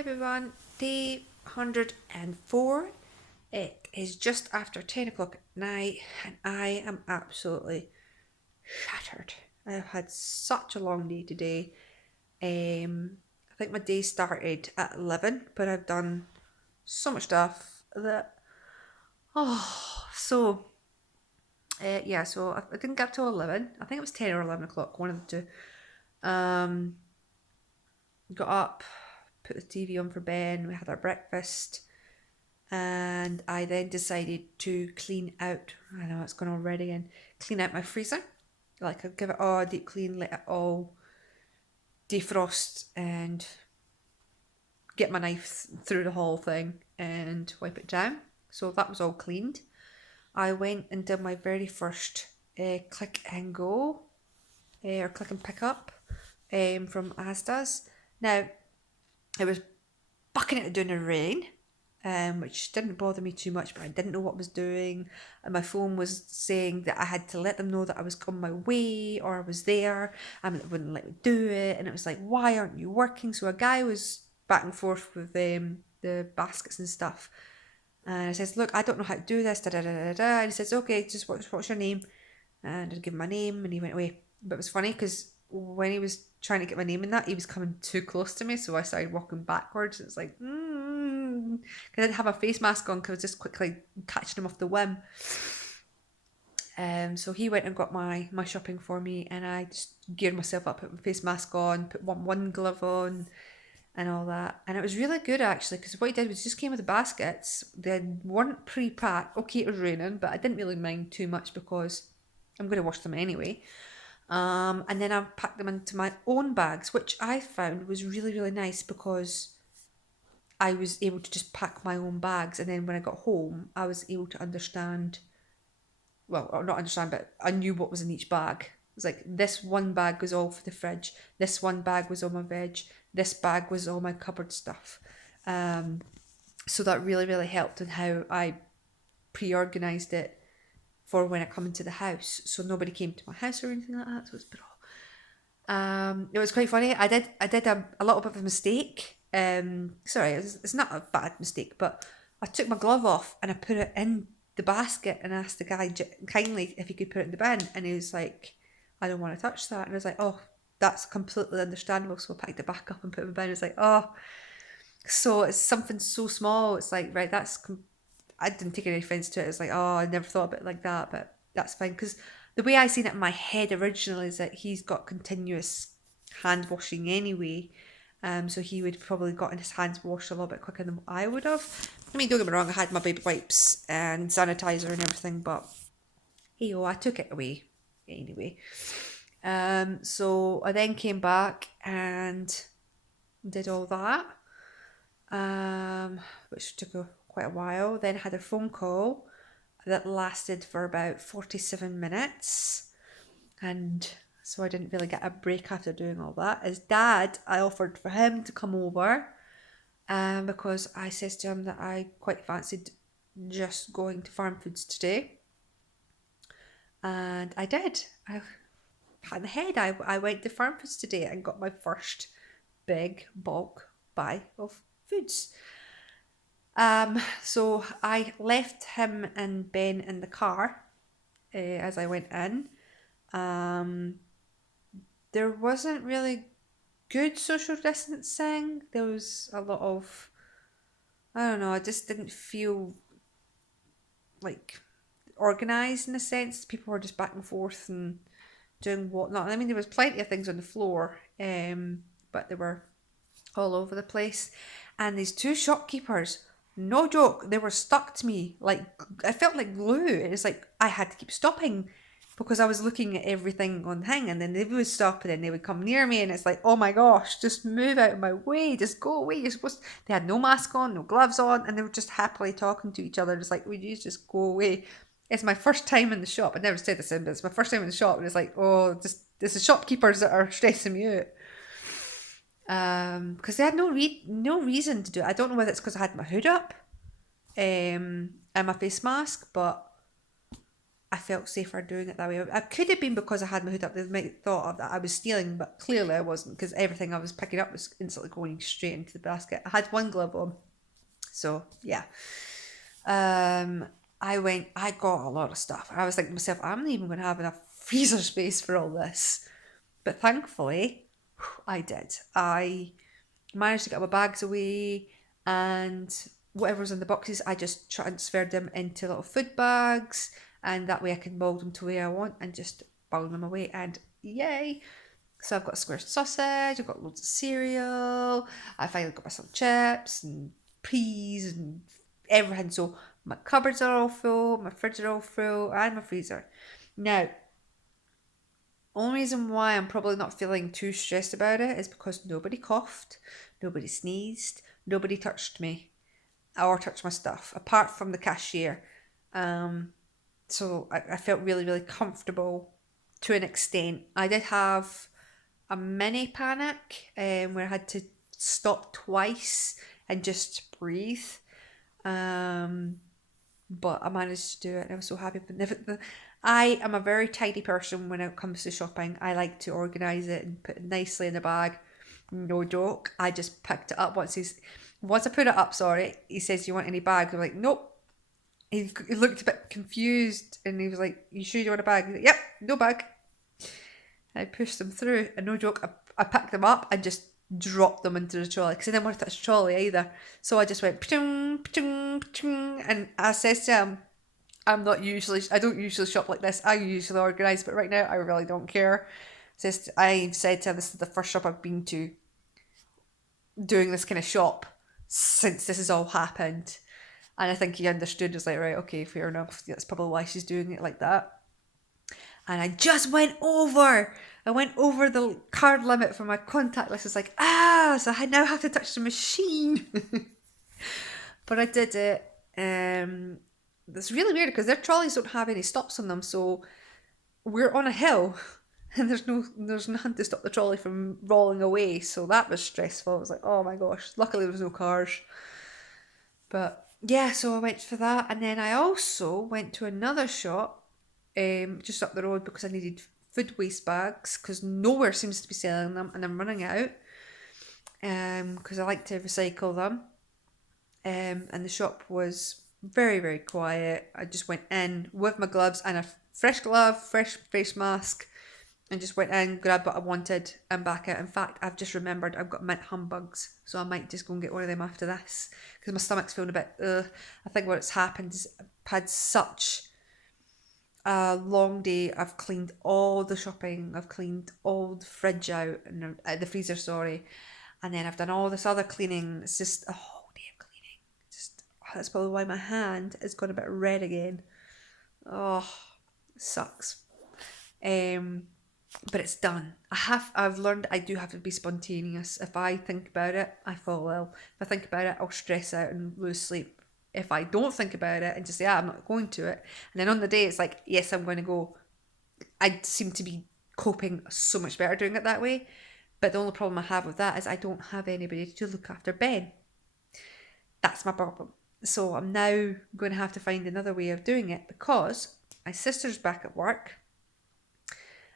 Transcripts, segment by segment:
everyone, day 104. It is just after 10 o'clock at night and I am absolutely shattered. I've had such a long day today. I think my day started at 11, but I've done so much stuff that. Oh, so. So I didn't get up till 11. I think it was 10 or 11 o'clock, one of the two. Got up, put the TV on for Ben, we had our breakfast, and I then decided to clean out. I know it's gone already again. Clean out my freezer, like I'd give it all a deep clean, let it all defrost, and get my knife through the whole thing and wipe it down. So that was all cleaned. I went and did my very first click and go or click and pick up from Asda's. Now it was bucking it down in rain, which didn't bother me too much, but I didn't know what I was doing. And my phone was saying that I had to let them know that I was on my way or I was there, and it wouldn't let me do it. And it was like, why aren't you working? So a guy was back and forth with the baskets and stuff. And I says, look, I don't know how to do this, da da da da da. And he says, okay, just what's your name? And I give him my name, and he went away. But it was funny because when he was trying to get my name in that, he was coming too close to me, so I started walking backwards. It's like, I didn't have a face mask on because I was just quickly catching him off the whim. So he went and got my shopping for me, and I just geared myself up, put my face mask on, put one glove on, and all that. And it was really good actually, because what he did was he just came with the baskets. They weren't pre-packed. Okay, it was raining, but I didn't really mind too much because I'm going to wash them anyway. And then I packed them into my own bags, which I found was really, really nice because I was able to just pack my own bags. And then when I got home, I was able to understand, well, or not understand, but I knew what was in each bag. It was like this one bag was all for the fridge, this one bag was all my veg, this bag was all my cupboard stuff. So that really, really helped in how I pre-organised it for when I come into the house, so nobody came to my house or anything like that. So it's been it was quite funny. I did a little bit of a mistake. Sorry, it's not a bad mistake, but I took my glove off and I put it in the basket and asked the guy kindly if he could put it in the bin, and he was like, "I don't want to touch that," and I was like, "Oh, that's completely understandable." So I picked it back up and put it in the bin. I was like, "Oh," so it's something so small. It's like, right, I didn't take any offence to it. It's like, oh, I never thought of it like that, but that's fine. Because the way I seen it in my head originally is that he's got continuous hand washing anyway. So he would probably gotten his hands washed a little bit quicker than I would have. I mean, don't get me wrong, I had my baby wipes and sanitizer and everything, but hey, I took it away anyway. So I then came back and did all that, which took quite a while. Then had a phone call that lasted for about 47 minutes. And so I didn't really get a break after doing all that. His dad, I offered for him to come over because I said to him that I quite fancied just going to Farm Foods today. And I did. I had the head. I went to Farm Foods today and got my first big bulk buy of foods. So I left him and Ben in the car as I went in. There wasn't really good social distancing. There was a lot of, I don't know, I just didn't feel like organised in a sense. People were just back and forth and doing whatnot. I mean, there was plenty of things on the floor, but they were all over the place. And these two shopkeepers, no joke, they were stuck to me. Like, I felt like glue. It's like I had to keep stopping because I was looking at everything on the thing, and then they would stop and then they would come near me, and it's like, oh my gosh, just move out of my way, just go away. You're supposed to... They had no mask on, no gloves on, and they were just happily talking to each other. It's like, would you just go away? It's my first time in the shop. I never said this in, but it's my first time in the shop, and it's like, oh, just there's the shopkeepers that are stressing me out. Because they had no reason to do it. I don't know whether it's because I had my hood up, and my face mask, but I felt safer doing it that way. I could have been because I had my hood up. They might have thought of that I was stealing, but clearly I wasn't, because everything I was picking up was instantly going straight into the basket. I had one glove on, so yeah. I got a lot of stuff. I was thinking to myself, I'm not even going to have enough freezer space for all this. But thankfully, I did. I managed to get my bags away, and whatever was in the boxes, I just transferred them into little food bags, and that way I can mould them to where I want and just bowl them away, and yay! So I've got a square sausage, I've got loads of cereal, I finally got myself chips and peas and everything. So my cupboards are all full, my fridge are all full, and my freezer. Now, only reason why I'm probably not feeling too stressed about it is because nobody coughed, nobody sneezed, nobody touched me or touched my stuff, apart from the cashier. So I felt really, really comfortable to an extent. I did have a mini panic where I had to stop twice and just breathe. But I managed to do it, and I was so happy. But I am a very tidy person when it comes to shopping. I like to organise it and put it nicely in the bag. No joke. I just picked it up once I put it up. Sorry, he says, "You want any bags?" I'm like, "Nope." He looked a bit confused, and he was like, "You sure you want a bag?" He's like, "Yep, no bag." I pushed them through, and no joke, I picked them up and just dropped them into the trolley, because I didn't want to touch the trolley either. So I just went pa-chung, pa-chung, pa-chung, and I says to him, I don't usually shop like this. I usually organise, but right now I really don't care. I've said to him, this is the first shop I've been to doing this kind of shop since this has all happened. And I think he understood. Was like, right, okay, fair enough. That's probably why she's doing it like that. And I just went over. I went over the card limit for my contact list. It's like, so I now have to touch the machine. But I did it. That's really weird because their trolleys don't have any stops on them. So we're on a hill and there's nothing to stop the trolley from rolling away. So that was stressful. I was like, oh my gosh. Luckily there was no cars. But yeah, so I went for that. And then I also went to another shop just up the road because I needed food waste bags because nowhere seems to be selling them and I'm running out because I like to recycle them. And the shop was very, very quiet. I just went in with my gloves and a fresh glove, fresh face mask, and just went in, grabbed what I wanted, and back out. In fact, I've just remembered I've got mint humbugs, so I might just go and get one of them after this because my stomach's feeling a bit. I think what's happened is I've had such a long day. I've cleaned all the shopping. I've cleaned all the fridge out and the freezer, sorry, and then I've done all this other cleaning. It's just a whole day of cleaning. That's probably why my hand has gone a bit red again. Oh, it sucks. But it's done. I've learned I do have to be spontaneous. If I think about it, I fall ill. If I think about it, I'll stress out and lose sleep. If I don't think about it and just say, I'm not going to it, and then on the day it's like, yes, I'm going to go, I seem to be coping so much better doing it that way. But the only problem I have with that is I don't have anybody to look after Ben. That's my problem. So I'm now going to have to find another way of doing it because my sister's back at work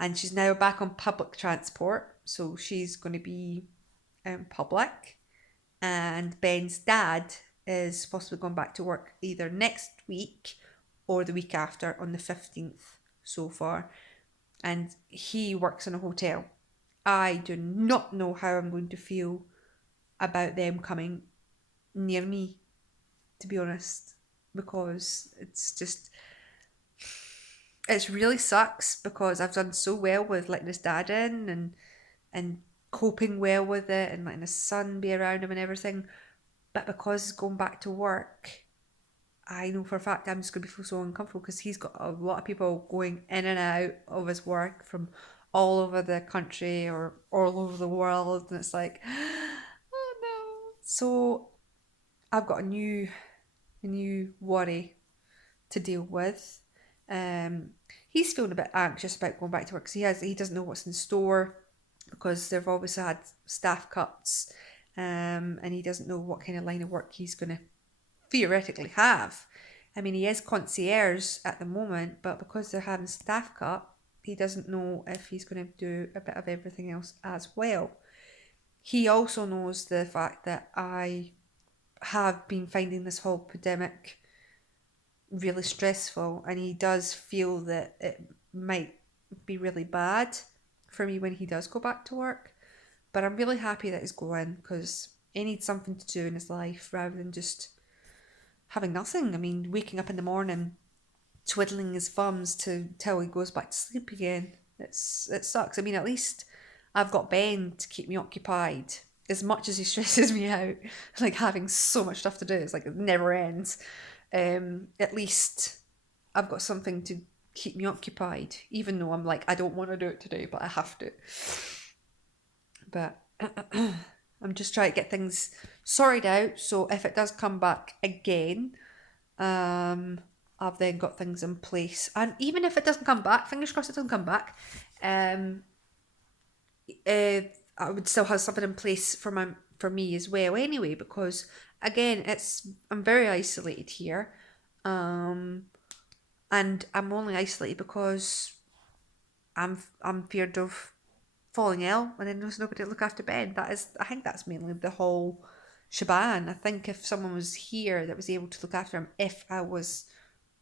and she's now back on public transport. So she's going to be public. And Ben's dad is possibly going back to work either next week or the week after on the 15th so far. And he works in a hotel. I do not know how I'm going to feel about them coming near me, to be honest, because it really sucks because I've done so well with letting his dad in and coping well with it and letting his son be around him and everything. But because he's going back to work, I know for a fact I'm just going to feel so uncomfortable because he's got a lot of people going in and out of his work from all over the country or all over the world. And it's like, oh no. So I've got a new worry to deal with. He's feeling a bit anxious about going back to work because he doesn't know what's in store because they've obviously had staff cuts, and he doesn't know what kind of line of work he's going to theoretically have. I mean, he is concierge at the moment, but because they're having staff cut, he doesn't know if he's going to do a bit of everything else as well. He also knows the fact that I have been finding this whole pandemic really stressful, and he does feel that it might be really bad for me when he does go back to work. But I'm really happy that he's going, because he needs something to do in his life rather than just having nothing. I mean, waking up in the morning, twiddling his thumbs till he goes back to sleep again. It sucks. I mean, at least I've got Ben to keep me occupied. As much as he stresses me out, like having so much stuff to do, it's like it never ends. At least I've got something to keep me occupied, even though I'm like, I don't want to do it today, but I have to. But I'm just trying to get things sorted out, so if it does come back again, I've then got things in place. And even if it doesn't come back, fingers crossed it doesn't come back, I would still have something in place for me as well anyway, because again, I'm very isolated here, and I'm only isolated because I'm feared of falling ill, and then there's nobody to look after Ben. I think that's mainly the whole shebang. I think if someone was here that was able to look after him if I was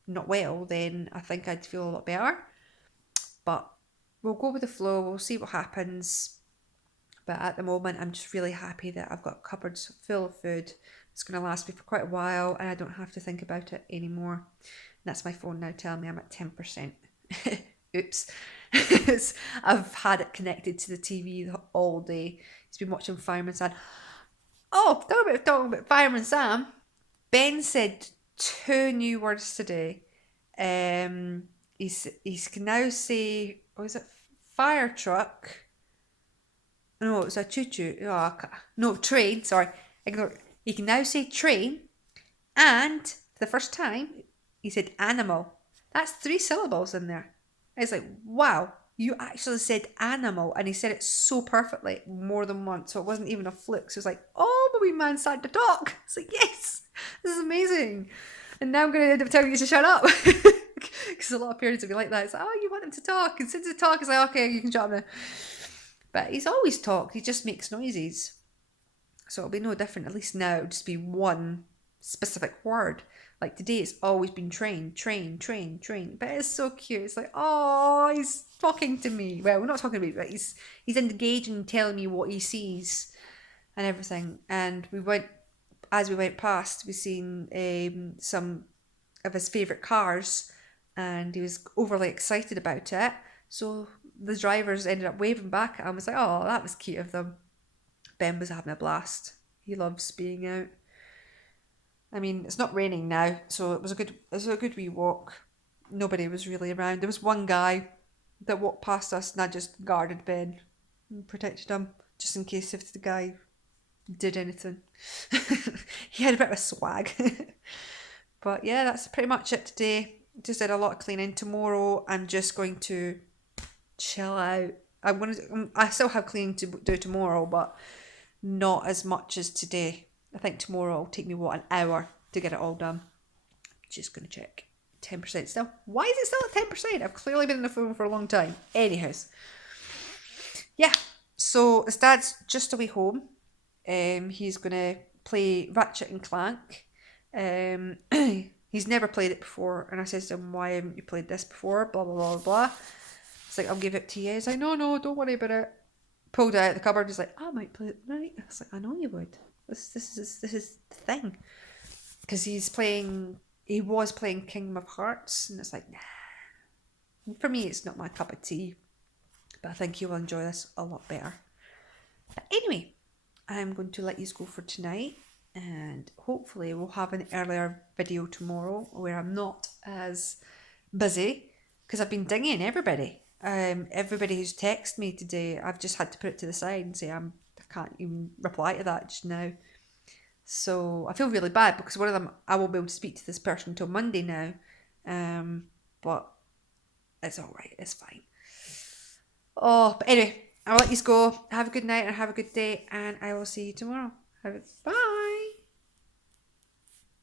not well, then I think I'd feel a lot better. But we'll go with the flow, we'll see what happens. But at the moment, I'm just really happy that I've got cupboards full of food. It's going to last me for quite a while, and I don't have to think about it anymore. And that's my phone now telling me I'm at 10%. Oops. I've had it connected to the TV all day. He's been watching Fireman Sam. Oh, talking about Fireman Sam. Ben said 2 new words today. He can now say, what is it? Fire truck. No, it was a choo-choo. Oh, no, train. Sorry. Ignore. He can now say train. And for the first time, he said animal. That's 3 syllables in there. It's like, wow, you actually said animal. And he said it so perfectly more than once. So it wasn't even a fluke. So it was like, oh, my wee man started to talk. It's like, yes, this is amazing. And now I'm going to end up telling you to shut up. Because a lot of parents will be like that. It's like, oh, you want him to talk. And since he talk, it's like, okay, you can shut up now. But he's always talked. He just makes noises. So it'll be no different. At least now it'll just be one specific word. Like today it's always been train. But it's so cute. It's like, oh, he's talking to me. Well, we're not talking to me, but he's engaging, telling me what he sees and everything. And as we went past, we seen some of his favourite cars, and he was overly excited about it. So the drivers ended up waving back at him. I was like, oh, that was cute of them. Ben was having a blast. He loves being out. I mean, it's not raining now, so it was a good wee walk. Nobody was really around. There was one guy that walked past us, and I just guarded Ben and protected him, just in case if the guy did anything. He had a bit of a swag. But yeah, that's pretty much it today. Just did a lot of cleaning. Tomorrow I'm just going to chill out. I still have cleaning to do tomorrow, but not as much as today. I think tomorrow will take me an hour to get it all done. Just gonna check. 10% still. Why is it still at 10%? I've clearly been on the phone for a long time. Anyhow. Yeah. So his dad's just away home. He's gonna play Ratchet and Clank. He's never played it before, and I said to him, why haven't you played this before? Blah blah blah blah. It's like, I'll give it to you. He's like, no, don't worry about it. Pulled it out of the cupboard. He's like, I might play it tonight. I was like, I know you would. This is the thing. Because he was playing Kingdom of Hearts, and it's like, nah. For me, it's not my cup of tea. But I think you will enjoy this a lot better. But anyway, I'm going to let you go for tonight. And hopefully we'll have an earlier video tomorrow where I'm not as busy. Because I've been dinging everybody. Everybody who's texted me today, I've just had to put it to the side and say I can't even reply to that just now. So I feel really bad because one of them, I won't be able to speak to this person until Monday now. But it's all right. It's fine. Oh, but anyway, I'll let you go. Have a good night and have a good day, and I will see you tomorrow. Bye.